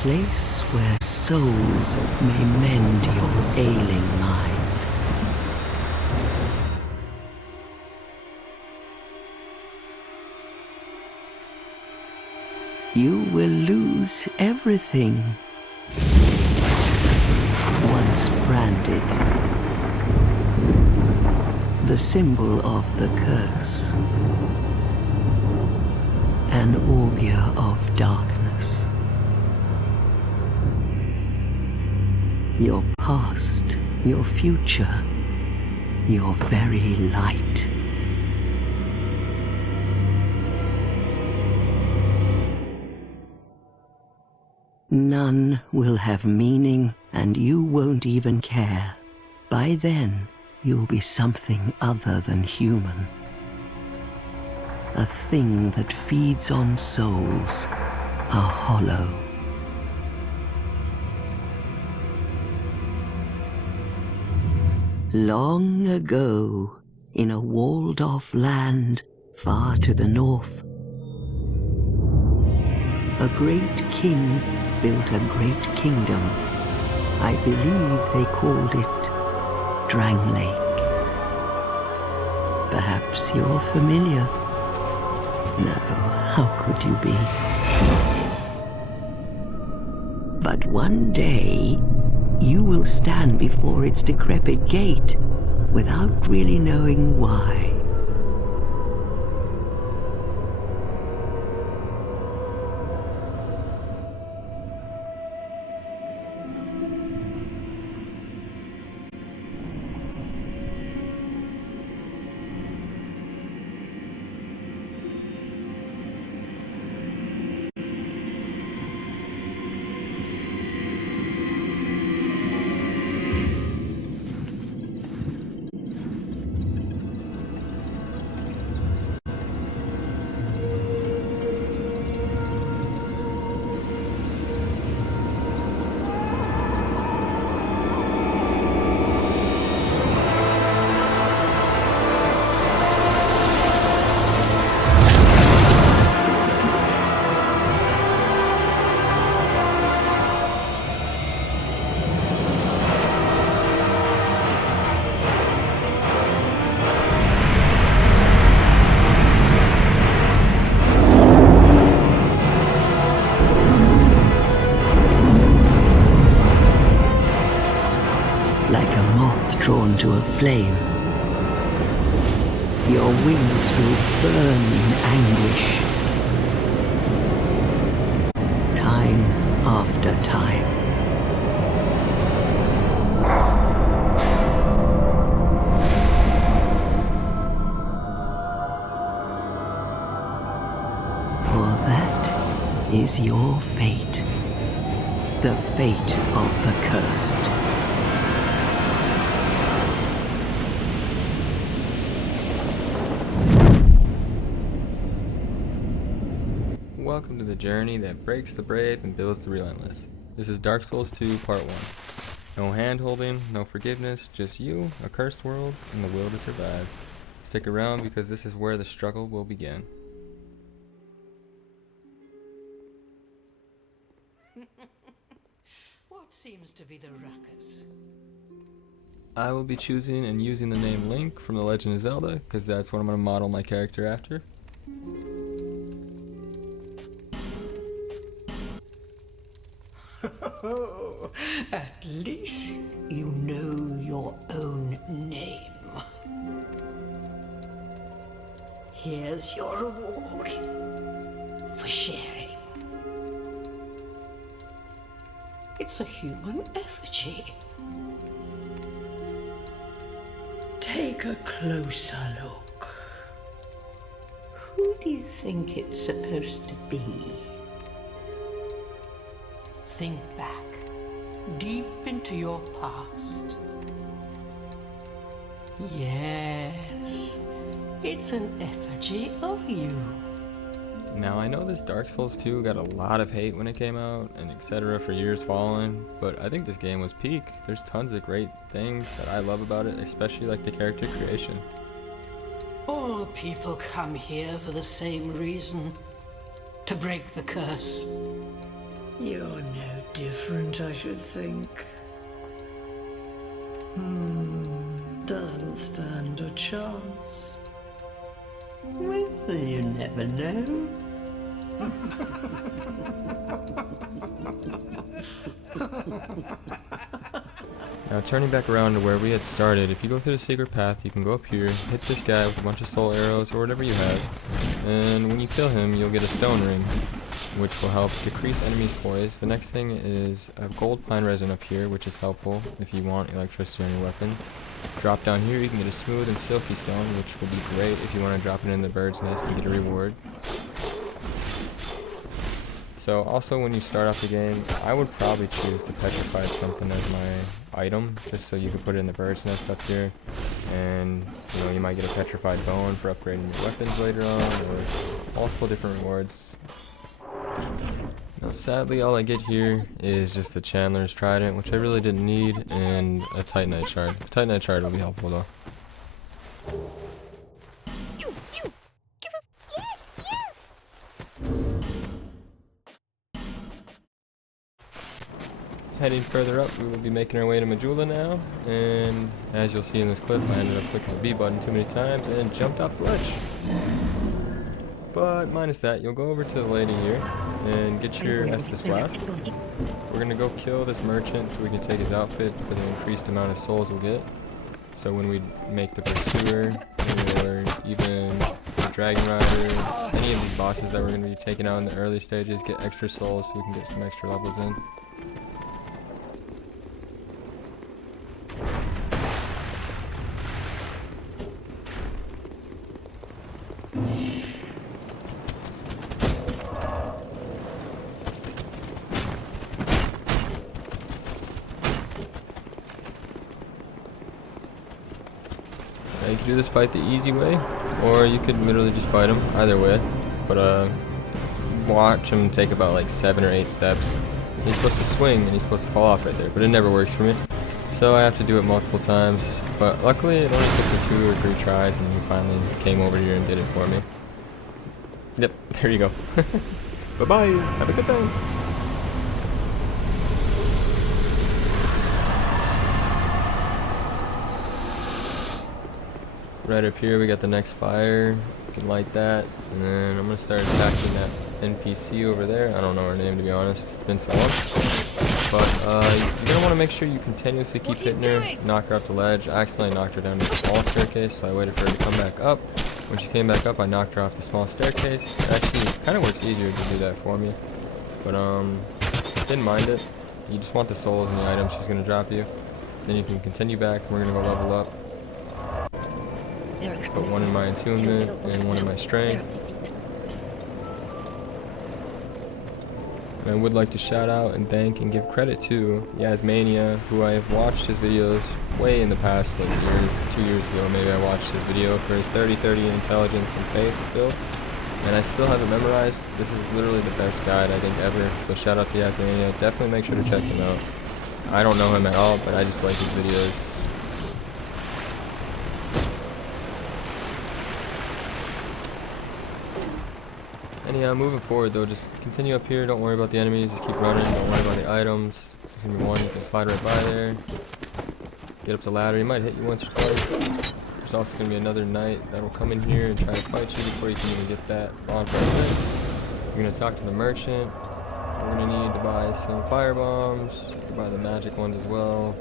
place where souls may mend your ailing mind. You will lose everything once branded, the symbol of the curse, an augur of darkness. Your past, your future, your very light. None will have meaning, and you won't even care. By then, you'll be something other than human. A thing that feeds on souls, a hollow. Long ago, in a walled-off land far to the north, a great king built a great kingdom. I believe they called it Drang Lake. Perhaps you're familiar. No, how could you be? But one day, you will stand before its decrepit gate without really knowing why. Like a moth drawn to a flame, your wings will burn in anguish, time after time. For that is your fate, the fate of the cursed. Welcome to the journey that breaks the brave and builds the relentless. This is Dark Souls 2 Part 1. No hand-holding, no forgiveness, just you, a cursed world, and the will to survive. Stick around because this is where the struggle will begin. What seems to be the ruckus? I will be choosing and using the name Link from The Legend of Zelda because that's what I'm going to model my character after. At least you know your own name. Here's your reward for sharing. It's a human effigy. Take a closer look. Who do you think it's supposed to be? Think back, deep into your past. Yes, it's an effigy of you. Now I know this Dark Souls 2 got a lot of hate when it came out and etc. for years following, but I think this game was peak. There's tons of great things that I love about it, especially like the character creation. All people come here for the same reason, to break the curse. You're no different, I should think. Doesn't stand a chance. Well, you never know. Now turning back around to where we had started, if you go through the secret path, you can go up here, hit this guy with a bunch of soul arrows or whatever you have, and when you kill him, you'll get a stone ring, which will help decrease enemies' poise. The next thing is a gold pine resin up here, which is helpful if you want electricity on your weapon. Drop down here, you can get a smooth and silky stone, which will be great if you want to drop it in the bird's nest and get a reward. So also when you start off the game, I would probably choose the petrified something as my item, just so you can put it in the bird's nest up here, and you know, you might get a petrified bone for upgrading your weapons later on, or multiple different rewards. Now sadly all I get here is just the Chandler's Trident, which I really didn't need, and a Titanite Shard. The Titanite Shard will be helpful though. Heading further up, we will be making our way to Majula now, and as you'll see in this clip, I ended up clicking the B button too many times and jumped off the ledge. But minus that, you'll go over to the lady here and get your Estus Flask. We're going to go kill this merchant so we can take his outfit for the increased amount of souls we'll get. So when we make the Pursuer, or even the Dragon Rider, any of these bosses that we're going to be taking out in the early stages, get extra souls so we can get some extra levels in. You could do this fight the easy way, or you could literally just fight him, either way. But watch him take about like 7 or 8 steps. He's supposed to swing and he's supposed to fall off right there, but it never works for me. So I have to do it multiple times, but luckily it only took me 2 or 3 tries and he finally came over here and did it for me. Yep, there you go. Bye bye, have a good time. Right up here we got the next fire. You can light that, and then I'm gonna start attacking that NPC over there. I don't know her name, to be honest, it's been so long. But you're gonna want to make sure you continuously keep hitting her, knock her up the ledge. I accidentally knocked her down the small staircase, so I waited for her to come back up. When she came back up, I knocked her off the small staircase. It actually kind of works easier to do that for me, but didn't mind it. You just want the souls and the items she's gonna drop you. Then you can continue back, and we're gonna go level up. Put one in my attunement and one in my strength. And I would like to shout out and thank and give credit to Yasmania, who I have watched his videos way in the past, like years, 2 years ago maybe. I watched his video for his 30-30 intelligence and faith build, and I still have it memorized. This is literally the best guide I think ever, so shout out to Yasmania. Definitely make sure to check him out. I don't know him at all, but I just like his videos. Anyhow, moving forward though, just continue up here, don't worry about the enemies, just keep running, don't worry about the items. There's gonna be one, you can slide right by there. Get up the ladder, he might hit you once or twice. There's also gonna be another knight that'll come in here and try to fight you before you can even get that bonfire lit. You're gonna talk to the merchant. We're gonna need to buy some fire bombs, you can buy the magic ones as well.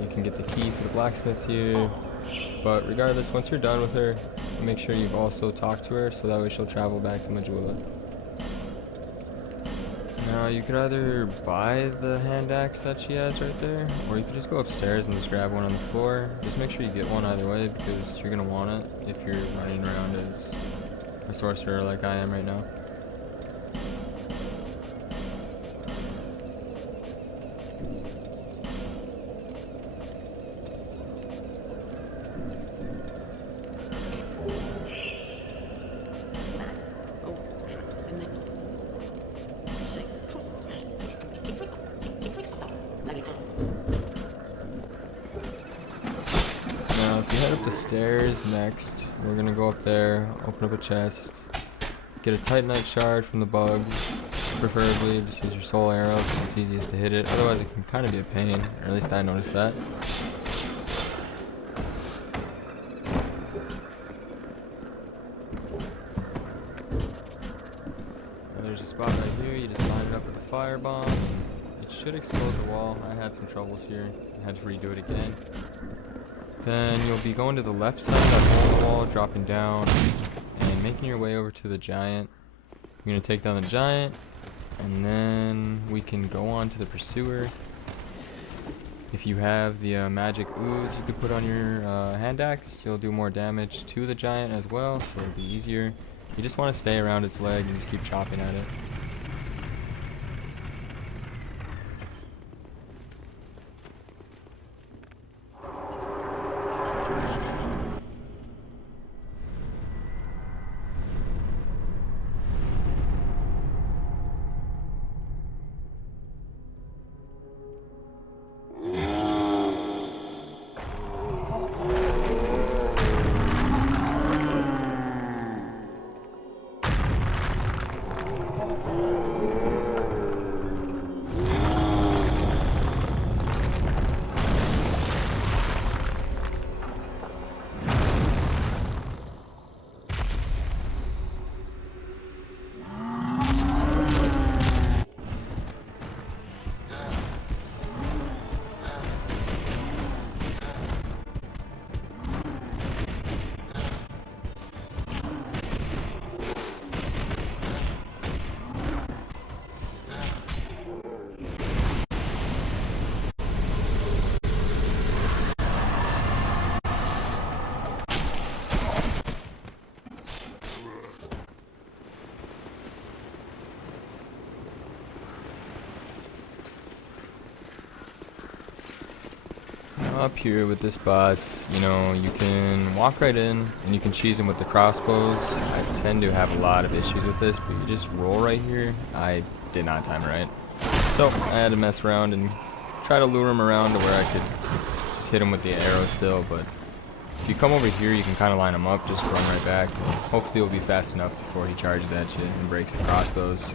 You can get the key for the blacksmith here. But regardless, once you're done with her, make sure you've also talked to her so that way she'll travel back to Majula. Now you could either buy the hand axe that she has right there, or you could just go upstairs and just grab one on the floor. Just make sure you get one either way, because you're going to want it if you're running around as a sorcerer like I am right now. Now if you head up the stairs next, we're gonna go up there, open up a chest, get a Titanite shard from the bug, preferably. Just use your soul arrow because it's easiest to hit it. Otherwise it can kind of be a pain, or at least I noticed that. There's a spot right here. You just line it up with a firebomb. It should explode the wall. I had some troubles here. I had to redo it again. Then you'll be going to the left side of that hole in the wall, dropping down, and making your way over to the giant. You're going to take down the giant, and then we can go on to the pursuer. If you have the magic ooze you could put on your hand axe, you'll do more damage to the giant as well, so it'll be easier. You just want to stay around its legs and just keep chopping at it. Up here with this boss, you know, you can walk right in and you can cheese him with the crossbows. I tend to have a lot of issues with this, but you just roll right here. I did not time it right. So I had to mess around and try to lure him around to where I could just hit him with the arrow still, but if you come over here you can kind of line him up, just run right back. Hopefully it'll be fast enough before he charges at you and breaks the crossbows.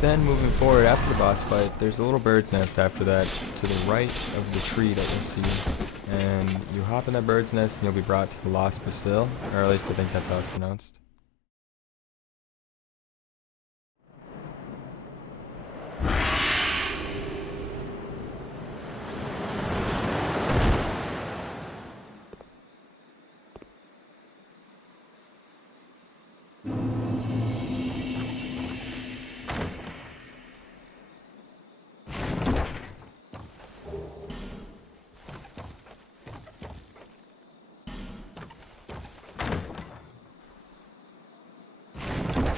Then moving forward after the boss fight, there's a little bird's nest after that to the right of the tree that you'll see. And you hop in that bird's nest and you'll be brought to the Lost Bastille, or at least I think that's how it's pronounced.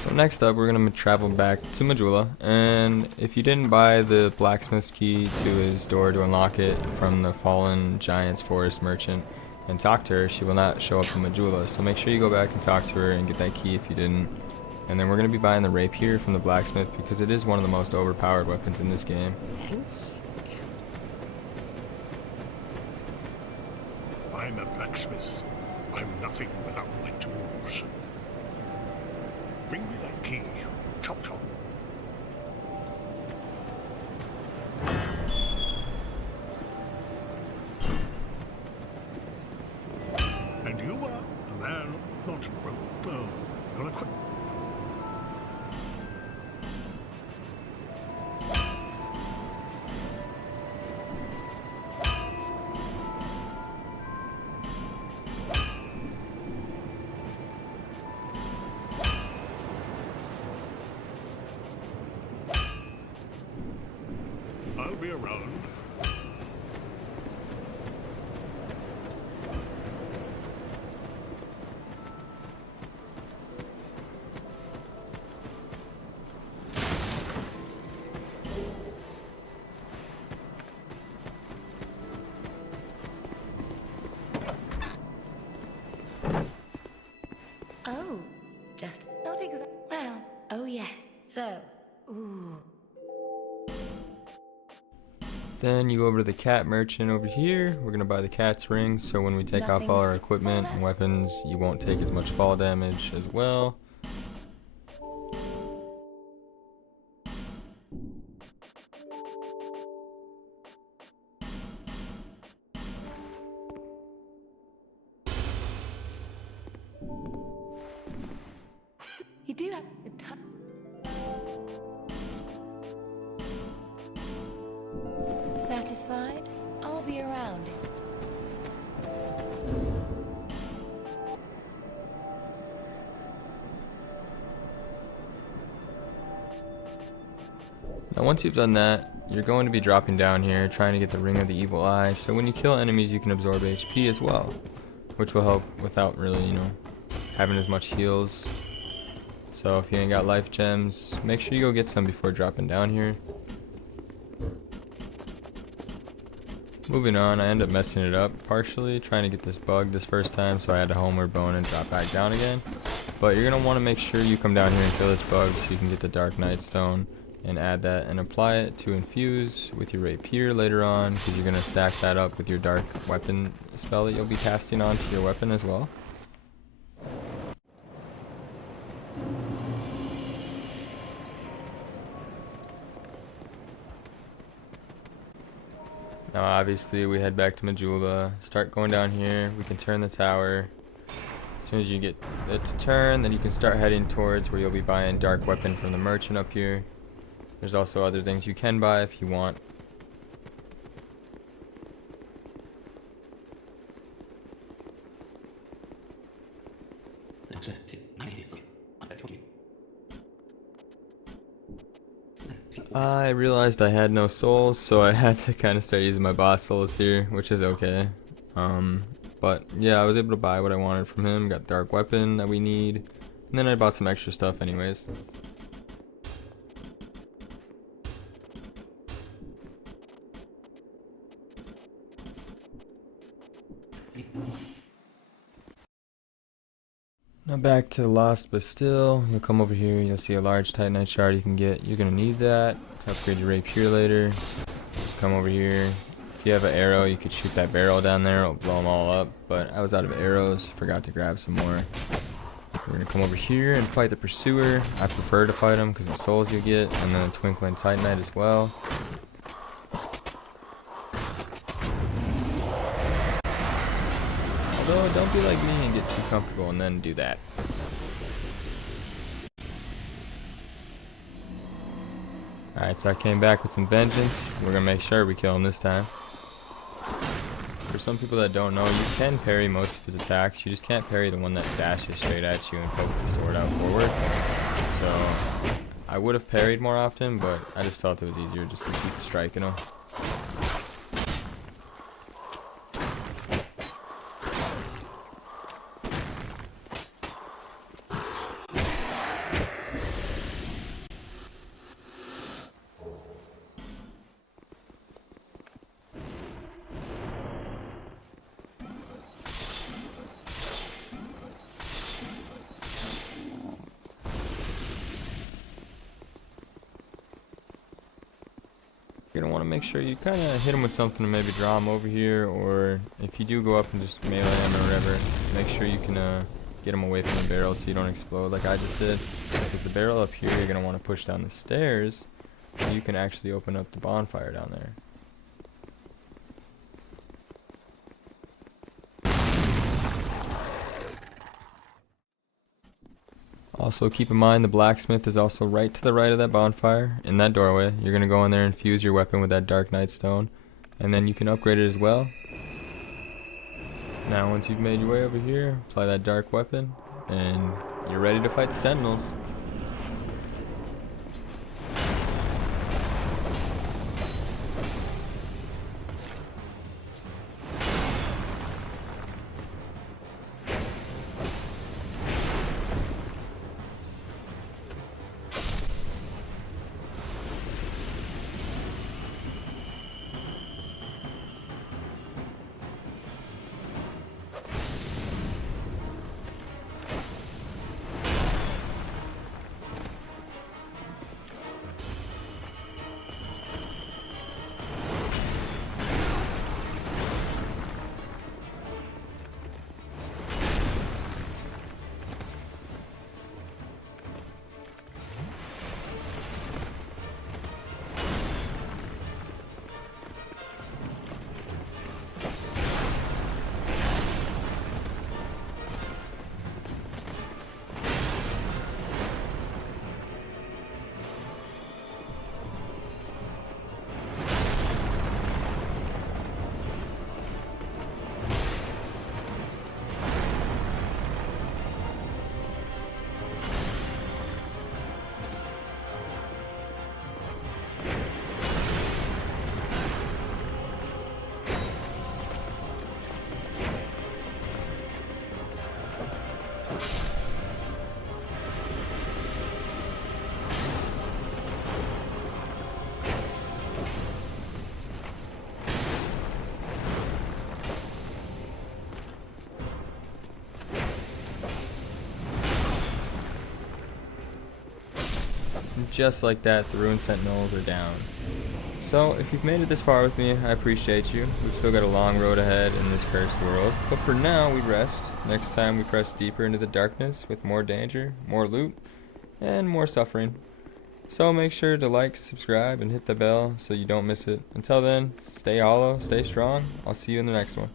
So next up, we're going to travel back to Majula, and if you didn't buy the blacksmith's key to his door to unlock it from the fallen giant's forest merchant and talk to her, she will not show up in Majula, so make sure you go back and talk to her and get that key if you didn't. And then we're going to be buying the Rapier from the blacksmith because it is one of the most overpowered weapons in this game. I'm a blacksmith. I'm nothing without my tools. Bring me that key. Chop chop. And you are a man, not rope. No, you're a quick. I'll be around. Oh, just not exactly. Well, oh yes. So, ooh. Then you go over to the cat merchant over here. We're gonna buy the cat's ring, so when we take off all our equipment and weapons, you won't take as much fall damage as well. You do have the time. Satisfied? I'll be around. Now once you've done that, you're going to be dropping down here trying to get the Ring of the Evil Eye, so when you kill enemies you can absorb HP as well, which will help without really, having as much heals. So if you ain't got life gems, make sure you go get some before dropping down here. Moving on, I end up messing it up partially, trying to get this bug this first time, so I had to homeward bone and drop back down again. But you're going to want to make sure you come down here and kill this bug so you can get the Dark Night Stone and add that and apply it to infuse with your Rapier later on, because you're going to stack that up with your Dark Weapon spell that you'll be casting onto your weapon as well. Now obviously we head back to Majula, start going down here, we can turn the tower. As soon as you get it to turn, then you can start heading towards where you'll be buying Dark Weapon from the merchant up here. There's also other things you can buy if you want. I realized I had no souls, so I had to kind of start using my boss souls here, which is okay. But yeah, I was able to buy what I wanted from him, got Dark Weapon that we need, and then I bought some extra stuff anyways. Now back to Lost Bastille. You'll come over here, you'll see a large Titanite shard you can get. You're gonna need that to upgrade your Rapier later. Come over here. If you have an arrow, you could shoot that barrel down there, it'll blow them all up. But I was out of arrows, forgot to grab some more. We're gonna come over here and fight the Pursuer. I prefer to fight him because the souls you get, and then the Twinkling Titanite as well. Although, don't be like me and get too comfortable and then do that. Alright, so I came back with some vengeance. We're gonna make sure we kill him this time. For some people that don't know, you can parry most of his attacks. You just can't parry the one that dashes straight at you and pokes the sword out forward. So, I would have parried more often, but I just felt it was easier just to keep striking him. You're gonna want to make sure you kind of hit him with something to maybe draw him over here, or if you do go up and just melee him or whatever, make sure you can get him away from the barrel so you don't explode like I just did. Because the barrel up here, you're gonna want to push down the stairs so you can actually open up the bonfire down there. Also keep in mind the blacksmith is also right to the right of that bonfire, in that doorway. You're going to go in there and fuse your weapon with that Dark Night Stone, and then you can upgrade it as well. Now once you've made your way over here, apply that Dark Weapon, and you're ready to fight the Sentinels. just like that, the Ruined Sentinels are down. So, if you've made it this far with me, I appreciate you. We've still got a long road ahead in this cursed world. But for now, we rest. Next time, we press deeper into the darkness with more danger, more loot, and more suffering. So make sure to like, subscribe, and hit the bell so you don't miss it. Until then, stay hollow, stay strong. I'll see you in the next one.